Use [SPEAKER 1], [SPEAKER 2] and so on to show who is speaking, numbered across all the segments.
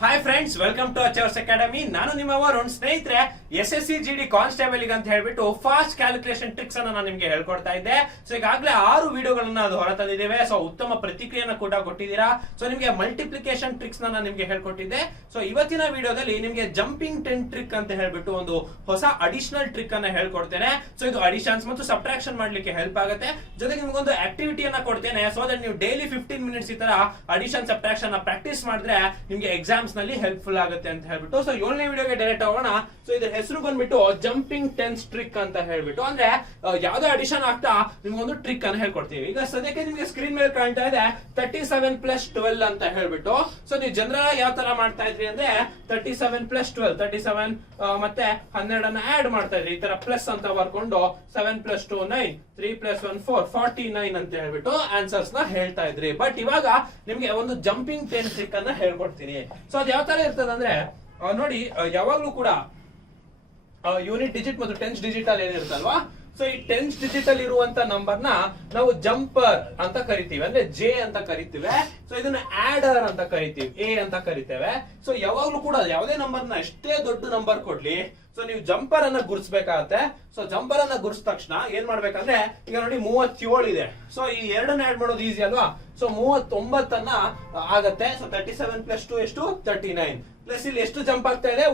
[SPEAKER 1] Hi friends welcome to ಅಚರ್ಸ್ academy ನಾನು ನಿಮ್ಮ ವರುಣ್ ಸ್ನೇಹಿತರೆ. S S C G D constable ಅಂತ ಹೇಳ್ಬಿಟ್ಟು ಫಾಸ್ಟ್ ಕ್ಯಾಲ್ಕುಲೇಷನ್ ಟ್ರಿಕ್ಸ್ ಅನ್ನ ನಾನು ನಿಮ್ಗೆ ಹೇಳ್ಕೊಡ್ತಾ ಇದ್ದೆ. ಸೊ ಈಗಾಗಲೇ ಆರು ವಿಡಿಯೋಗಳನ್ನ ಅದು ಹೊರತಂದಿದ್ದೇವೆ. ಸೊ ಉತ್ತಮ ಪ್ರತಿಕ್ರಿಯೆಯನ್ನು ಕೂಡ ಕೊಟ್ಟಿದ್ದೀರಾ. ಸೊ ನಿಮಗೆ ಮಲ್ಟಿಪ್ಲಿಕೇಶನ್ ಟ್ರಿಕ್ಸ್ ನಾನು ನಿಮಗೆ ಹೇಳ್ಕೊಟ್ಟಿದ್ದೆ. ಸೊ ಇವತ್ತಿನ ವಿಡಿಯೋದಲ್ಲಿ ನಿಮಗೆ ಜಂಪಿಂಗ್ ಟೆನ್ ಟ್ರಿಕ್ ಅಂತ ಹೇಳ್ಬಿಟ್ಟು ಒಂದು ಹೊಸ ಅಡಿಷನಲ್ ಟ್ರಿಕ್ ಅನ್ನ ಹೇಳ್ಕೊಡ್ತೇನೆ. ಸೊ ಇದು ಅಡಿಷನ್ಸ್ ಮತ್ತು ಸಬ್ಟ್ರಾಕ್ಷನ್ ಮಾಡ್ಲಿಕ್ಕೆ ಹೆಲ್ಪ್ ಆಗುತ್ತೆ. ಜೊತೆಗೆ ನಿಮಗೊಂದು ಆಕ್ಟಿವಿಟಿಯನ್ನ ಕೊಡ್ತೇನೆ. ಸೊ ದಟ್ ನೀವು ಡೈಲಿ ಫಿಫ್ಟೀನ್ ಮಿನಿಟ್ಸ್ ಈ ತರ ಅಡಿಷನ್ ಸಬ್ಟ್ರಾಕ್ಷನ್ ಪ್ರಾಕ್ಟೀಸ್ ಮಾಡಿದ್ರೆ ನಿಮ್ಗೆ ಎಕ್ಸಾಮ್ಸ್ನಲ್ಲಿ ಹೆಲ್ಪ್ಫುಲ್ ಆಗುತ್ತೆ ಅಂತ ಹೇಳ್ಬಿಟ್ಟು ಸೊ ಏಳನೇ ವಿಡಿಯೋಗೆ ಡೈರೆಕ್ಟ್ ಆಗೋಣ. ಸೊ ಇದ್ರ ಹೆಸರು ಬಂದ್ಬಿಟ್ಟು ಜಂಪಿಂಗ್ ಟೆನ್ಸ್ ಟ್ರಿಕ್ ಅಂತ ಹೇಳ್ಬಿಟ್ಟು. ಅಂದ್ರೆ ಯಾವ್ದೋ ಅಡಿಷನ್ ಆಗ್ತಾ ನಿಮ್ಗೊಂದು ಟ್ರಿಕ್ ಅನ್ನ ಹೇಳ್ಕೊಡ್ತೀವಿ. ಈಗ ಸದ್ಯಕ್ಕೆ ನಿಮ್ಗೆ ಸ್ಕ್ರೀನ್ ಮೇಲೆ ಕಾಣ್ತಾ ಇದೆ ತರ್ಟಿ ಸೆವೆನ್ ಪ್ಲಸ್ ಟ್ವೆಲ್ ಅಂತ ಹೇಳ್ಬಿಟ್ಟು. ಸೊ ನೀವು ಜನರಲ್ ಯಾವ ತರ ಮಾಡ್ತಾ ಇದ್ರಿ ಅಂದ್ರೆ thirty seven plus twelve thirty seven ಮತ್ತೆ ಹನ್ನೆರಡನ್ನ ಆಡ್ ಮಾಡ್ತಾ ಇದ್ರಿ. ಈ ತರ ಪ್ಲಸ್ ಅಂತ ಬರ್ಕೊಂಡು seven plus two nine three plus one four forty nine ಅಂತ ಹೇಳ್ಬಿಟ್ಟು ಆನ್ಸರ್ಸ್ನ ಹೇಳ್ತಾ ಇದ್ರಿ. ಬಟ್ ಇವಾಗ ನಿಮ್ಗೆ ಒಂದು ಜಂಪಿಂಗ್ ಟೆನ್ ಟ್ರಿಕ್ ಅನ್ನ ಹೇಳ್ಕೊಡ್ತೀನಿ. ಸೊ ಅದು ಯಾವ ತರ ಇರ್ತದೆ ಅಂದ್ರೆ ನೋಡಿ ಯಾವಾಗ್ಲೂ ಕೂಡ ಯೂನಿಟ್ ಡಿಜಿಟ್ ಮತ್ತು ಟೆನ್ಸ್ ಡಿಜಿಟಲ್ ಏನಿರುತ್ತಲ್ವಾ? ಸೊ ಈ ಟೆನ್ಸ್ ಡಿಜಿಟಲ್ ಇರುವಂತ ನಂಬರ್ನ ನಾವು ಜಂಪರ್ ಅಂತ ಕರಿತೀವಿ. ಅಂದ್ರೆ ಜೆ ಅಂತ ಕರಿತೀವಿ. ಸೊ ಇದನ್ನ ಆಡರ್ ಅಂತ ಕರಿತೀವಿ. ಎ ಅಂತ ಕರಿತೇವೆ. ಸೊ ಯಾವಾಗ್ಲೂ ಕೂಡ ಯಾವುದೇ ನಂಬರ್ನ ಎಷ್ಟೇ ದೊಡ್ಡ ನಂಬರ್ ಕೊಡ್ಲಿ ಸೊ ನೀವು ಜಂಪರ್ ಅನ್ನ ಗುರ್ಸ್ಬೇಕಾಗತ್ತೆ. ಸೊ ಜಂಪರ್ ಅನ್ನ ಗುರ್ಸ್ ತಕ್ಷಣ ಏನ್ ಮಾಡ್ಬೇಕಂದ್ರೆ, ಈಗ ನೋಡಿ ಮೂವತ್ತೇಳು ಇದೆ. ಸೊ ಈ ಎರಡನ್ನ ಆಡ್ ಮಾಡೋದು ಈಸಿ ಅಲ್ವಾ? ಸೊ ಮೂವತ್ತೊಂಬತ್ತನ್ನ ಆಗತ್ತೆ. So thirty seven plus two ಎಷ್ಟು? ತರ್ಟಿ ನೈನ್ ಪ್ಲಸ್ ಇಲ್ಲಿ ಎಷ್ಟು ಜಂಪ್ ಆಗ್ತಾ ಇದೆ?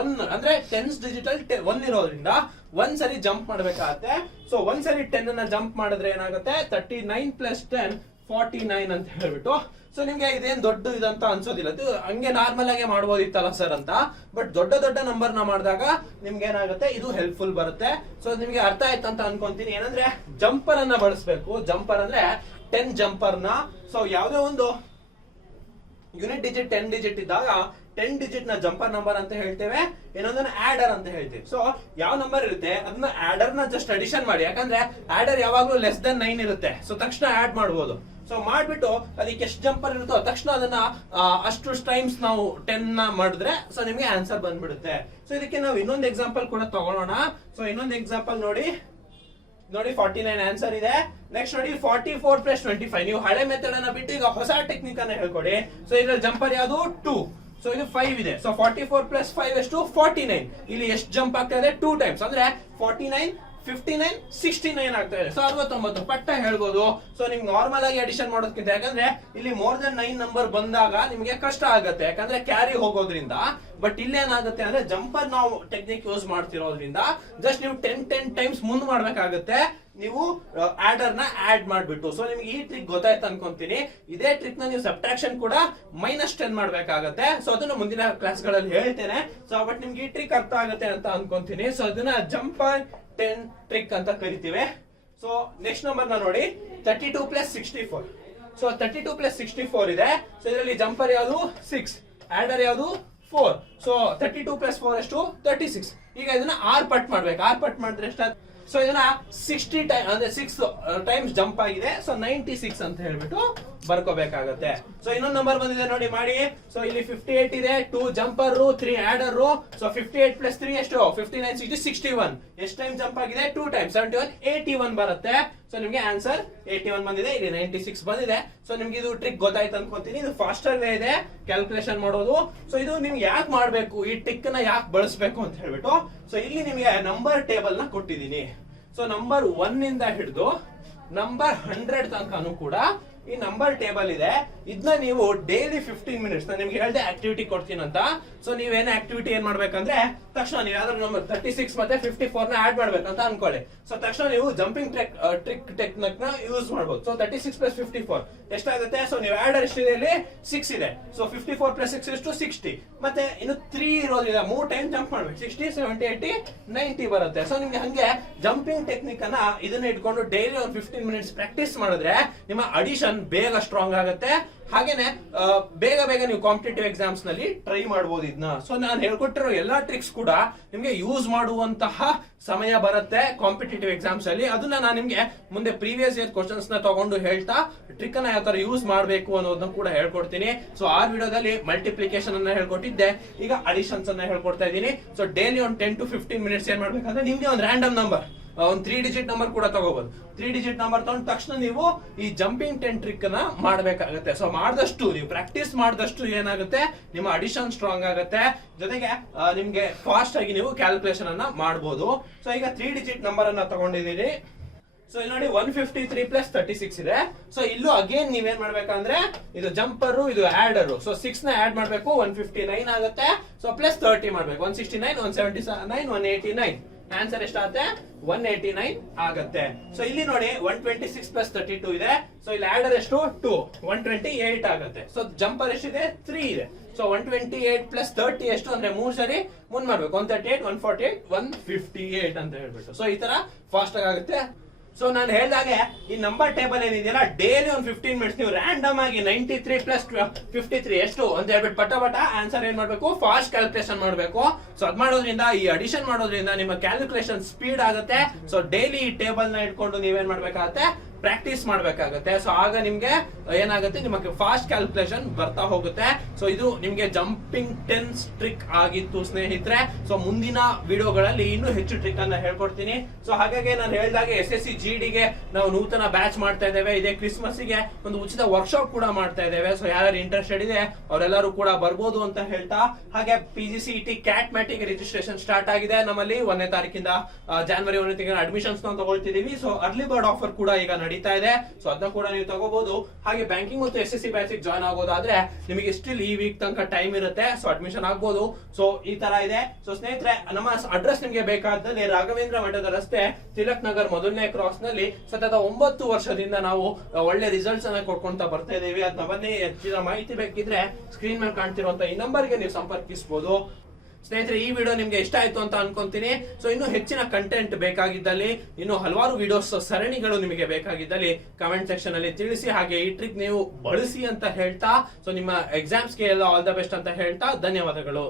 [SPEAKER 1] ಒನ್ ಅಂದ್ರೆ ಟೆನ್ಸ್ ಡಿಜಿಟಲ್ ಒನ್ ಇರೋದ್ರಿಂದ ಒಂದ್ ಸರಿ ಜಂಪ್ ಮಾಡ್ಬೇಕಾಗತ್ತೆ. ಸೊ ಒಂದ್ ಸರಿ ಟೆನ್ ಅನ್ನ ಜಂಪ್ ಮಾಡಿದ್ರೆ ಏನಾಗುತ್ತೆ? Thirty nine plus ten forty nine ಅಂತ ಹೇಳ್ಬಿಟ್ಟು. ಸೊ ನಿಮ್ಗೆ ಇದೇನ್ ದೊಡ್ಡ ಇದಂತ ಅನ್ಸೋದಿಲ್ಲ. ಇದು ಹಂಗೆ ನಾರ್ಮಲ್ ಆಗಿ ಮಾಡ್ಬೋದಿತ್ತಲ್ಲ ಸರ್ ಅಂತ. ಬಟ್ ದೊಡ್ಡ ದೊಡ್ಡ ನಂಬರ್ನ ಮಾಡಿದಾಗ ನಿಮ್ಗೆ ಏನಾಗುತ್ತೆ? ಇದು ಹೆಲ್ಪ್ಫುಲ್ ಬರುತ್ತೆ. ಸೊ ನಿಮ್ಗೆ ಅರ್ಥ ಆಯ್ತು ಅಂತ ಅನ್ಕೊಂತೀನಿ. ಏನಂದ್ರೆ ಜಂಪರ್ ಅನ್ನ ಬಳಸಬೇಕು. ಜಂಪರ್ ಅಂದ್ರೆ ಟೆನ್ ಜಂಪರ್ನ. ಸೊ ಯಾವ್ದೇ ಒಂದು ಯೂನಿಟ್ ಡಿಜಿಟ್ ಟೆನ್ ಡಿಜಿಟ್ ಇದ್ದಾಗ ಟೆನ್ ಡಿಜಿಟ್ನ ಜಂಪರ್ ನಂಬರ್ ಅಂತ ಹೇಳ್ತೇವೆ, ಇನ್ನೊಂದನ್ನ ಆಡರ್ ಅಂತ ಹೇಳ್ತೇವೆ. ಸೊ ಯಾವ ನಂಬರ್ ಇರುತ್ತೆ, ಅದನ್ನ ಆಡರ್ನ ಜಸ್ಟ್ ಅಡಿಷನ್ ಮಾಡಿ. ಯಾಕಂದ್ರೆ ಆಡರ್ ಯಾವಾಗ್ಲೂ ಲೆಸ್ ದನ್ ನೈನ್ ಇರುತ್ತೆ. ಸೊ ತಕ್ಷಣ ಆಡ್ ಮಾಡಬಹುದು ಸೊ ಮಾಡ್ಬಿಟ್ಟು ಅದಕ್ಕೆ ಎಷ್ಟು ಜಂಪರ್ ಇರುತ್ತೋ, ತಕ್ಷಣ ಅದನ್ನ ಅಷ್ಟು ಟೈಮ್ಸ್ ನಾವು ಟೆನ್ನ ಮಾಡಿದ್ರೆ ಸೊ ನಿಮ್ಗೆ ಆನ್ಸರ್ ಬಂದ್ಬಿಡುತ್ತೆ. ಸೊ ಇದಕ್ಕೆ ನಾವು ಇನ್ನೊಂದು ಎಕ್ಸಾಂಪಲ್ ಕೂಡ ತಗೊಳ್ಳೋಣ ಸೊ ಇನ್ನೊಂದು ಎಕ್ಸಾಂಪಲ್ ನೋಡಿ. ನೋಡಿ ಫಾರ್ಟಿ ನೈನ್ ಆನ್ಸರ್ ಇದೆ. ನೆಕ್ಸ್ಟ್ ನೋಡಿ forty four plus twenty five ನೀವು ಹಳೆ ಮೆಥಡ್ ಅನ್ನ ಬಿಟ್ಟು ಈಗ ಹೊಸ ಟೆಕ್ನಿಕ್ ಅನ್ನ ಹೇಳ್ಕೊಡಿ. ಸೊ ಇದ್ರಲ್ಲಿ ಜಂಪರ್ ಯಾವುದು? ಟೂ ಸೊ ಇದು ಫೈವ್ ಇದೆ. So forty four plus five ಎಷ್ಟು? ಫಾರ್ಟಿ ನೈನ್ ಇಲ್ಲಿ ಎಷ್ಟು ಜಂಪ್ ಆಗ್ತಾ ಇದೆ? ಟೂ ಟೈಮ್ಸ್ ಅಂದ್ರೆ forty nine fifty nine sixty nine ಆಗ್ತಾ ಇದೆ. ಸೊ ಅರವತ್ತೊಂಬತ್ತು. ಪಟ್ಟ ಹೇಳ್ಬೋದು. ಸೊ ನಿಮ್ಗೆ ನಾರ್ಮಲ್ ಆಗಿ ಅಡಿಷನ್ ಮಾಡೋದಕ್ಕಿಂತ ಯಾಕಂದ್ರೆ ಇಲ್ಲಿ ಮೋರ್ ದನ್ ನೈನ್ ನಂಬರ್ ಬಂದಾಗ ನಿಮಗೆ ಕಷ್ಟ ಆಗುತ್ತೆ. ಯಾಕಂದ್ರೆ ಕ್ಯಾರಿ ಹೋಗೋದ್ರಿಂದ. ಬಟ್ ಇಲ್ಲೇನಾಗುತ್ತೆ ಅಂದ್ರೆ ಜಂಪರ್ ನಾವು ಟೆಕ್ನಿಕ್ ಯೂಸ್ ಮಾಡ್ತಿರೋದ್ರಿಂದ ಜಸ್ಟ್ ನೀವು ಟೆನ್ ಟೆನ್ ಟೈಮ್ಸ್ ಮುಂದ್ ಮಾಡ್ಬೇಕಾಗುತ್ತೆ. ನೀವು ಆರ್ಡರ್ನ ಆಡ್ ಮಾಡ್ಬಿಟ್ಟು. ಸೊ ನಿಮ್ಗೆ ಈ ಟ್ರಿಕ್ ಗೊತ್ತಾಯ್ತು ಅನ್ಕೊಂತೀನಿ. ಇದೇ ಟ್ರಿಕ್ನ ನೀವು ಸಬ್ಟ್ರಾಕ್ಷನ್ ಕೂಡ ಮೈನಸ್ ಟೆನ್ ಮಾಡ್ಬೇಕಾಗತ್ತೆ. ಸೊ ಅದನ್ನ ಮುಂದಿನ ಕ್ಲಾಸ್ಗಳಲ್ಲಿ ಹೇಳ್ತೇನೆ. ಸೊ ಬಟ್ ನಿಮ್ಗೆ ಈ ಟ್ರಿಕ್ ಅರ್ಥ ಆಗುತ್ತೆ ಅಂತ ಅನ್ಕೊಂತೀನಿ. ಸೊ ಅದನ್ನ ಜಂಪರ್ ಟೆನ್ ಟ್ರಿಕ್ ಅಂತ ಕರಿತೀವಿ. ಸೊ ನೆಕ್ಸ್ಟ್ ನಂಬರ್ನ ನೋಡಿ. Thirty two plus sixty four so thirty two plus sixty four ಇದೆ. ಸೊ ಇದರಲ್ಲಿ ಜಂಪರ್ ಯಾವುದು? ಸಿಕ್ಸ್ ಆಡರ್ ಯಾವುದು? Four so thirty two plus four ಎಷ್ಟು? ತರ್ಟಿ ಸಿಕ್ಸ್ ಈಗ ಇದನ್ನ ಆರ್ ಪಟ್ ಮಾಡ್ಬೇಕು. ಆರ್ ಪಟ್ ಮಾಡಿದ್ರೆ ಎಷ್ಟು ಸೊ ಇದನ್ನ ಸಿಕ್ಸ್ಟಿ ಟೈಮ್ ಅಂದ್ರೆ ಸಿಕ್ಸ್ ಟೈಮ್ಸ್ ಜಂಪ್ ಆಗಿದೆ. ಸೊ ನೈಂಟಿ ಸಿಕ್ಸ್ ಅಂತ ಹೇಳ್ಬಿಟ್ಟು ಬರ್ಕೋಬೇಕಾಗತ್ತೆ. ಸೊ ಇನ್ನೊಂದು ನಂಬರ್ ಬಂದಿದೆ ನೋಡಿ, ಮಾಡಿ. ಸೊ ಇಲ್ಲಿ ಫಿಫ್ಟಿ ಏಟ್ ಇದೆ two jumper three adder so fifty eight plus three ಎಷ್ಟು? Fifty nine sixty sixty one ಎಷ್ಟು ಟೈಮ್ ಜಂಪ್ ಆಗಿದೆ? Two time seventy one eighty one ಬರುತ್ತೆ. ಸೊ ನಿಮಗೆ ಆನ್ಸರ್ ಏಯ್ಟಿ ಒನ್ ಬಂದಿದೆ, ಇಲ್ಲಿ ನೈಂಟಿ ಸಿಕ್ಸ್ ಬಂದಿದೆ. ಸೊ ನಿಮ್ಗೆ ಇದು ಟ್ರಿಕ್ ಗೊತ್ತಾಯ್ತು ಅನ್ಕೋತೀನಿ. ಇದು ಫಾಸ್ಟರ್ ವೇ ಇದೆ ಕ್ಯಾಲ್ಕುಲೇಷನ್ ಮಾಡೋದು. ಸೊ ಇದು ನಿಮ್ಗೆ ಯಾಕೆ ಮಾಡಬೇಕು? ಈ ಟ್ರಿಕ್ನ ಯಾಕೆ ಬಳಸಬೇಕು ಅಂತ ಹೇಳ್ಬಿಟ್ಟು. ಸೊ ಇಲ್ಲಿ ನಿಮಗೆ ನಂಬರ್ ಟೇಬಲ್ನ ಕೊಟ್ಟಿದ್ದೀನಿ. ಸೊ ನಂಬರ್ ಒನ್ ಇಂದ ಹಿಡಿದು ನಂಬರ್ ಹಂಡ್ರೆಡ್ ತನಕನೂ ಕೂಡ ಈ ನಂಬರ್ ಟೇಬಲ್ ಇದೆ. ಇದನ್ನ ನೀವು ಡೈಲಿ ಫಿಫ್ಟೀನ್ ಮಿನಿಟ್ಸ್ ನಾನು ನಿಮ್ಗೆ ಹೇಳ್ದೆ ಆಕ್ಟಿವಿಟಿ ಕೊಡ್ತೀನಿ ಅಂತ ಸೊ ನೀವೇನು ಆಕ್ಟಿವಿಟಿ ಏನ್ ಮಾಡ್ಬೇಕಂದ್ರೆ, ತಕ್ಷಣ ನೀವು ಯಾವ್ದಾದ್ರು ನಂಬರ್ ತರ್ಟಿ ಸಿಕ್ಸ್ ಮತ್ತೆ ಫಿಫ್ಟಿ ಫೋರ್ನ ಆಡ್ ಮಾಡ್ಬೇಕಂತ ಅನ್ಕೊಳ್ಳಿ. ಸೊ ತಕ್ಷಣ ನೀವು ಜಂಪಿಂಗ್ ಟ್ರೆಕ್ ಟ್ರಿಕ್ ಟೆಕ್ನಿಕ್ನ ಯೂಸ್ ಮಾಡ್ಬೋದು. So thirty six plus fifty four ಎಷ್ಟಾಗುತ್ತೆ? ಸೊ ನೀವು ಆಡ್ ಎಷ್ಟಿದೆ ಇಲ್ಲಿ ಸಿಕ್ಸ್ ಇದೆ. So fifty four plus six ಎಷ್ಟು ಸಿಕ್ಸ್ಟಿ ಮತ್ತೆ ಇನ್ನು ತ್ರೀ ಇರೋದಿಲ್ಲ. ಮೂರ್ ಟೈಮ್ ಜಂಪ್ ಮಾಡ್ಬೇಕು. ಸಿಕ್ಸ್ಟಿ ಸೆವೆಂಟಿ ಏಯ್ಟಿ ನೈಂಟಿ ಬರುತ್ತೆ. ಸೊ ನಿಮ್ಗೆ ಹಂಗೆ ಜಂಪಿಂಗ್ ಟೆಕ್ನಿಕ್ ಅನ್ನ ಇದನ್ನ ಇಟ್ಕೊಂಡು ಡೈಲಿ ಒಂದು ಫಿಫ್ಟೀನ್ ಮಿನಿಟ್ಸ್ ಪ್ರಾಕ್ಟೀಸ್ ಮಾಡಿದ್ರೆ, ನಿಮ್ಮ ಅಡಿಷನ್ ಬೇಗ ಸ್ಟ್ರಾಂಗ್ ಆಗುತ್ತೆ. ಹಾಗೇನೆ ಬೇಗ ಬೇಗ ನೀವು ಕಾಂಪಿಟೇಟಿವ್ ಎಕ್ಸಾಮ್ಸ್ನಲ್ಲಿ ಟ್ರೈ ಮಾಡಬಹುದು ಇದನ್ನ ಸೊ ನಾನು ಹೇಳ್ಕೊಟ್ಟಿರೋ ಎಲ್ಲಾ ಟ್ರಿಕ್ಸ್ ಕೂಡ ನಿಮ್ಗೆ ಯೂಸ್ ಮಾಡುವಂತಹ ಸಮಯ ಬರುತ್ತೆ ಕಾಂಪಿಟೇಟಿವ್ ಎಕ್ಸಾಮ್ಸ್ ಅಲ್ಲಿ. ಅದನ್ನ ನಾನು ನಿಮ್ಗೆ ಮುಂದೆ ಪ್ರೀವಿಯಸ್ ಇಯರ್ ಕ್ವಶನ್ಸ್ನ ತಗೊಂಡು ಹೇಳ್ತಾ ಟ್ರಿಕ್ ಅನ್ನ ಯಾವ ತರ ಯೂಸ್ ಮಾಡಬೇಕು ಅನ್ನೋದನ್ನ ಕೂಡ ಹೇಳ್ಕೊಡ್ತೀನಿ. ಸೊ ಆ ವಿಡಿಯೋದಲ್ಲಿ ಮಲ್ಟಿಪ್ಲಿಕೇಶನ್ ಅನ್ನ ಹೇಳ್ಕೊಟ್ಟಿದ್ದೆ. ಈಗ ಅಡಿಷನ್ಸ್ ಅನ್ನ ಹೇಳ್ಕೊಡ್ತಾ ಇದ್ದೀನಿ. ಸೊ ಡೈಲಿ ಒಂದು ಟೆನ್ ಟು ಫಿಫ್ಟೀನ್ ಮಿನಿಟ್ಸ್ ಏನ್ ಮಾಡ್ಬೇಕಂದ್ರೆ ನಿಮ್ಗೆ ಒಂದು ರ್ಯಾಂಡಮ್ ನಂಬರ್ ಒಂದು ತ್ರೀ ಡಿಜಿಟ್ ನಂಬರ್ ಕೂಡ ತಗೋಬಹುದು ತ್ರೀ ಡಿಜಿಟ್ ನಂಬರ್ ತಗೊಂಡ ತಕ್ಷಣ ನೀವು ಈ ಜಂಪಿಂಗ್ ಟೆನ್ ಟ್ರಿಕ್ ಅನ್ನ ಮಾಡ್ಬೇಕಾಗತ್ತೆ. ಸೊ ಮಾಡಿದಷ್ಟು, ನೀವು ಪ್ರಾಕ್ಟೀಸ್ ಮಾಡಿದಷ್ಟು ಏನಾಗುತ್ತೆ? ನಿಮ್ಮ ಅಡಿಷನ್ ಸ್ಟ್ರಾಂಗ್ ಆಗುತ್ತೆ. ಜೊತೆಗೆ ನಿಮ್ಗೆ ಫಾಸ್ಟ್ ಆಗಿ ನೀವು ಕ್ಯಾಲ್ಕುಲೇಷನ್ ಅನ್ನ ಮಾಡಬಹುದು ಸೊ ಈಗ ತ್ರೀ ಡಿಜಿಟ್ ನಂಬರ್ ಅನ್ನ ತಗೊಂಡಿದ್ದೀರಿ. ಸೊ ಇಲ್ಲಿ ನೋಡಿ one fifty three plus thirty six ಇದೆ. ಸೊ ಇಲ್ಲೂ ಅಗೇನ್ ನೀವೇನ್ ಮಾಡ್ಬೇಕಂದ್ರೆ, ಇದು ಜಂಪರು ಇದು ಆಡರ್ ಸೊ ಸಿಕ್ಸ್ನ ಆಡ್ ಮಾಡ್ಬೇಕು ಒನ್ ಫಿಫ್ಟಿ ನೈನ್ ಆಗುತ್ತೆ. ಸೊ ಪ್ಲಸ್ ತರ್ಟಿ ಮಾಡ್ಬೇಕು. One sixty nine one seventy nine one eighty nine answer ಎಷ್ಟಾಗುತ್ತೆ? ಒನ್ ಏಯ್ಟಿ ನೈನ್ ಆಗುತ್ತೆ. ಸೊ ಇಲ್ಲಿ ನೋಡಿ one twenty six plus thirty two ಇದೆ. ಸೊ ಇಲ್ಲಿ ಆಡರ್ ಎಷ್ಟು? ಟೂ ಒನ್ ಟ್ವೆಂಟಿ ಏಟ್ ಆಗುತ್ತೆ. ಸೊ ಜಂಪರ್ ಎಷ್ಟಿದೆ? ತ್ರೀ ಇದೆ. So one twenty eight plus thirty ಎಷ್ಟು? ಅಂದ್ರೆ ಮೂರ್ ಸರಿ ಮುಂದ್ ಮಾಡ್ಬೇಕು. One thirty eight one forty eight one fifty eight ಅಂತ ಹೇಳ್ಬಿಟ್ಟು. ಸೊ ಈ ತರ ಫಾಸ್ಟ್ ಆಗುತ್ತೆ. ಸೊ ನಾನು ಹೇಳಿದಾಗೆ, ಈ ನಂಬರ್ ಟೇಬಲ್ ಏನಿದೆಯಲ್ಲ ಡೈಲಿ ಒಂದು ಫಿಫ್ಟೀನ್ ಮಿನಿಟ್ಸ್ ನೀವು ರ್ಯಾಂಡಮ್ ಆಗಿ ninety three plus fifty three ಎಷ್ಟು? ಅಂತ ಹೇಳ್ಬಿಟ್ಟು ಪಟ ಪಟ ಆನ್ಸರ್ ಏನ್ ಮಾಡ್ಬೇಕು? ಫಾಸ್ಟ್ ಕ್ಯಾಲ್ಕುಲೇಷನ್ ಮಾಡಬೇಕು. ಸೊ ಅದ್ ಮಾಡೋದ್ರಿಂದ, ಈ ಅಡಿಷನ್ ಮಾಡೋದ್ರಿಂದ ನಿಮ್ಮ ಕ್ಯಾಲ್ಕುಲೇಷನ್ ಸ್ಪೀಡ್ ಆಗುತ್ತೆ. ಸೊ ಡೈಲಿ ಈ ಟೇಬಲ್ನ ಇಟ್ಕೊಂಡು ನೀವೇನ್ ಮಾಡ್ಬೇಕಾಗತ್ತೆ? ಪ್ರಾಕ್ಟೀಸ್ ಮಾಡ್ಬೇಕಾಗತ್ತೆ. ಸೊ ಆಗ ನಿಮ್ಗೆ ಏನಾಗುತ್ತೆ? ನಿಮಗೆ ಫಾಸ್ಟ್ ಕ್ಯಾಲ್ಕುಲೇಷನ್ ಬರ್ತಾ ಹೋಗುತ್ತೆ. ಸೊ ಇದು ನಿಮ್ಗೆ ಜಂಪಿಂಗ್ ಟೆನ್ಸ್ ಟ್ರಿಕ್ ಆಗಿತ್ತು, ಸ್ನೇಹಿತರೆ. ಸೊ ಮುಂದಿನ ವಿಡಿಯೋಗಳಲ್ಲಿ ಇನ್ನೂ ಹೆಚ್ಚು ಟ್ರಿಕ್ ಅನ್ನ ಹೇಳ್ಕೊಡ್ತೀನಿ. ಸೊ ಹಾಗಾಗಿ ನಾನು ಹೇಳಿದಾಗೆ ಎಸ್ ಎಸ್ ಸಿ ಜಿ ನಾವು ನೂತನ ಬ್ಯಾಚ್ ಮಾಡ್ತಾ ಇದ್ದೇವೆ. ಇದೇ ಕ್ರಿಸ್ಮಸ್ಗೆ ಒಂದು ಉಚಿತ ವರ್ಕ್ಶಾಪ್ ಕೂಡ ಮಾಡ್ತಾ ಇದ್ದೇವೆ. ಸೊ ಯಾರು ಇಂಟ್ರೆಸ್ಟೆಡ್ ಇದೆ, ಅವರೆಲ್ಲರೂ ಕೂಡ ಬರ್ಬೋದು ಅಂತ ಹೇಳ್ತಾ. ಹಾಗೆ P G C T CAT ಮ್ಯಾಟಿಗೆ registration start ಆಗಿದೆ. ನಮ್ಮಲ್ಲಿ ಒಂದನೇ ತಾರೀಕಿಂದ ಜಾನ್ವರಿ ಒಂದನೇ ತಿಂಗಳ ಅಡ್ಮಿಷನ್ಸ್ ನಾವು ತಗೊಳ್ತಿದೀವಿ ಸೊ ಅರ್ಲಿ ಬರ್ಡ್ ಆಫರ್ ಕೂಡ ಈಗ ನಡೀತಾ ಇದೆ. ಸೊ ಅದನ್ನ ಕೂಡ ನೀವು ತಗೋಬಹುದು ಹಾಗೆ ಬ್ಯಾಂಕಿಂಗ್ ಮತ್ತು S S C batch join ಆಗೋದಾದ್ರೆ ನಿಮಗೆ ಸ್ಟಿಲ್ ಈ ವೀಕ್ ತನಕ ಟೈಮ್ ಇರುತ್ತೆ. ಸೊ ಅಡ್ಮಿಷನ್ ಆಗ್ಬೋದು. ಸೊ ಈ ತರ ಇದೆ. ಸೊ ಸ್ನೇಹಿತರೆ, ನಮ್ಮ ಅಡ್ರೆಸ್ ನಿಮಗೆ ಬೇಕಾದಲ್ಲಿ ರಾಘವೇಂದ್ರ ಮಠದ ರಸ್ತೆ ತಿಲಕ್ ನಗರ್ ಮೊದಲನೇ ಕ್ರಾಸ್ನಲ್ಲಿ ಸತತ ಒಂಬತ್ತು ವರ್ಷದಿಂದ ನಾವು ಒಳ್ಳೆ ರಿಸಲ್ಟ್ಸ್ ಅನ್ನ ಕೊಡ್ಕೊಂತ ಬರ್ತಾ ಇದೀವಿ ಅದನ್ನ ಬನ್ನಿ, ಹೆಚ್ಚಿನ ಮಾಹಿತಿ ಬೇಕಿದ್ರೆ ಸ್ಕ್ರೀನ್ ಮೇಲೆ ಕಾಣ್ತಿರುವಂತ ಈ ನಂಬರ್ಗೆ ನೀವು ಸಂಪರ್ಕಿಸಬಹುದು ಸ್ನೇಹಿತರೆ, ಈ ವಿಡಿಯೋ ನಿಮ್ಗೆ ಇಷ್ಟ ಆಯ್ತು ಅಂತ ಅನ್ಕೊಂತೀನಿ. ಸೊ ಇನ್ನು ಹೆಚ್ಚಿನ ಕಂಟೆಂಟ್ ಬೇಕಾಗಿದ್ದಲ್ಲಿ, ಇನ್ನು ಹಲವಾರು ವಿಡಿಯೋಸ್ ಸರಣಿಗಳು ನಿಮಗೆ ಬೇಕಾಗಿದ್ದಲ್ಲಿ ಕಮೆಂಟ್ ಸೆಕ್ಷನ್ ಅಲ್ಲಿ ತಿಳಿಸಿ, ಹಾಗೆ ಈ ಟ್ರಿಕ್ ನೀವು ಬಳಸಿ ಅಂತ ಹೇಳ್ತಾ ಸೊ ನಿಮ್ಮ ಎಕ್ಸಾಮ್ಸ್ಗೆ ಎಲ್ಲ ಆಲ್ ದ ಬೆಸ್ಟ್ ಅಂತ ಹೇಳ್ತಾ, ಧನ್ಯವಾದಗಳು.